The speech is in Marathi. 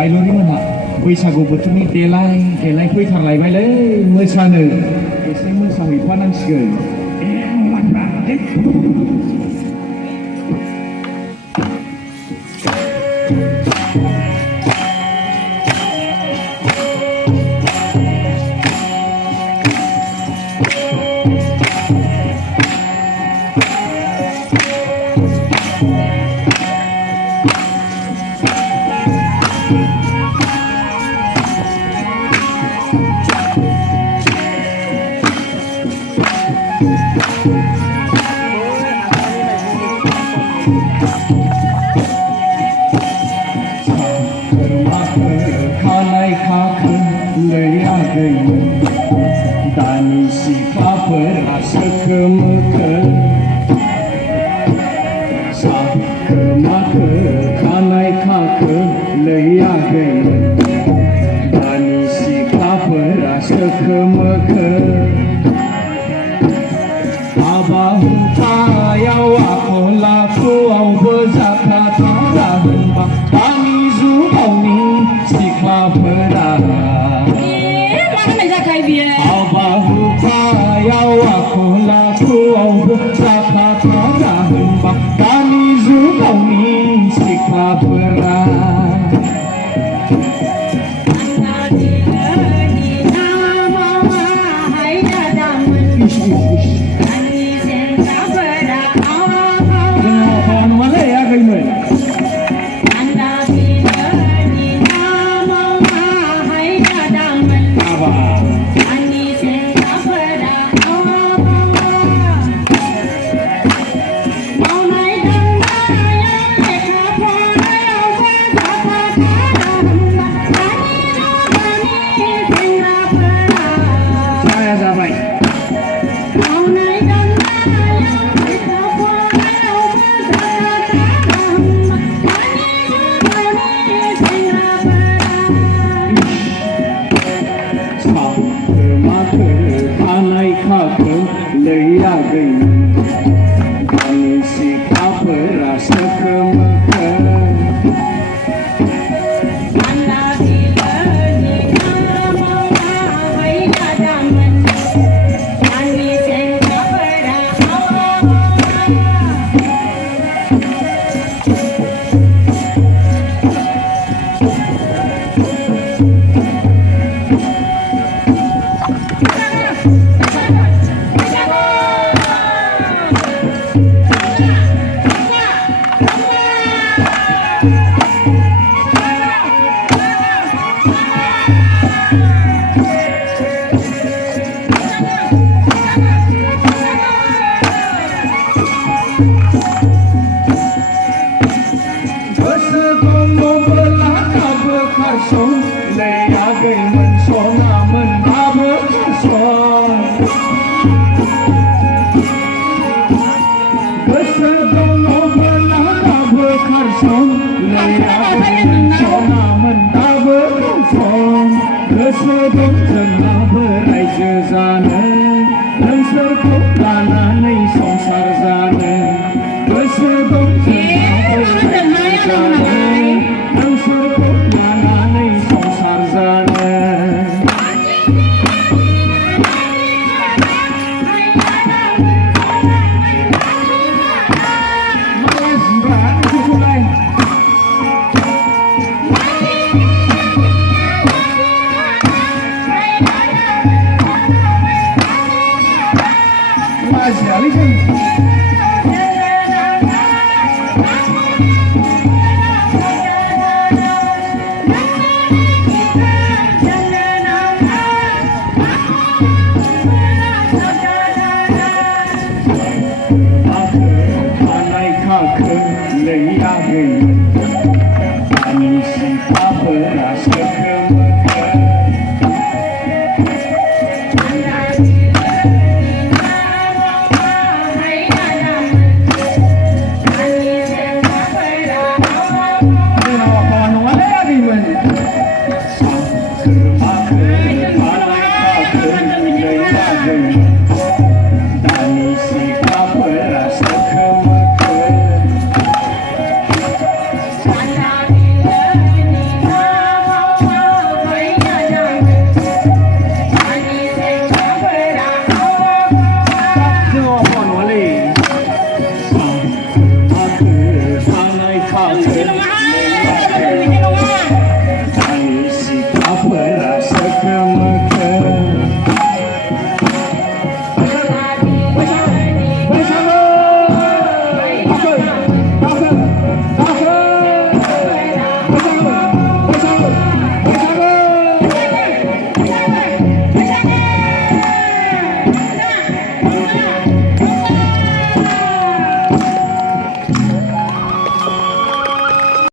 माइलरि मोनहा बैसागु बोथोरनि देलाय देलाय फैथारलायबायलै मोसानो एसे मोसाहैफानांसिगोन खानाय खाखोन लैयागैमोन दानि सिख्लाफोरा सोखो मोखो साखो माखो खानाय खाखो लैयागैमोन दानि सिख्लाफोरा सोखो मोखो हाबा हुखायाव आखल आखुआवबो जाखाथारा होनबा दानि जुगावनि सिख्लाफोरा हाबा हुखायाव आखल आखुआवबो जाखाथारा होनबा दानि जुगावनि सिख्लाफोरा खानाय खाखो लैयागैमोन दानि सिख्लाफोरा सोखो मोखो लैयागैमोन सनामोन दाबो खारसन गोसो दङबोला दाबो खारसन लैयागैमोन सनामोन दाबो खारसन गोसो दं जोंहाबो रायजो जानो नोंसोरखौ लानानै संसार जानो गोसो दं जोंहाबो रायजो जानो नोंसोरखौ लानानै संसार जानो पराशक मग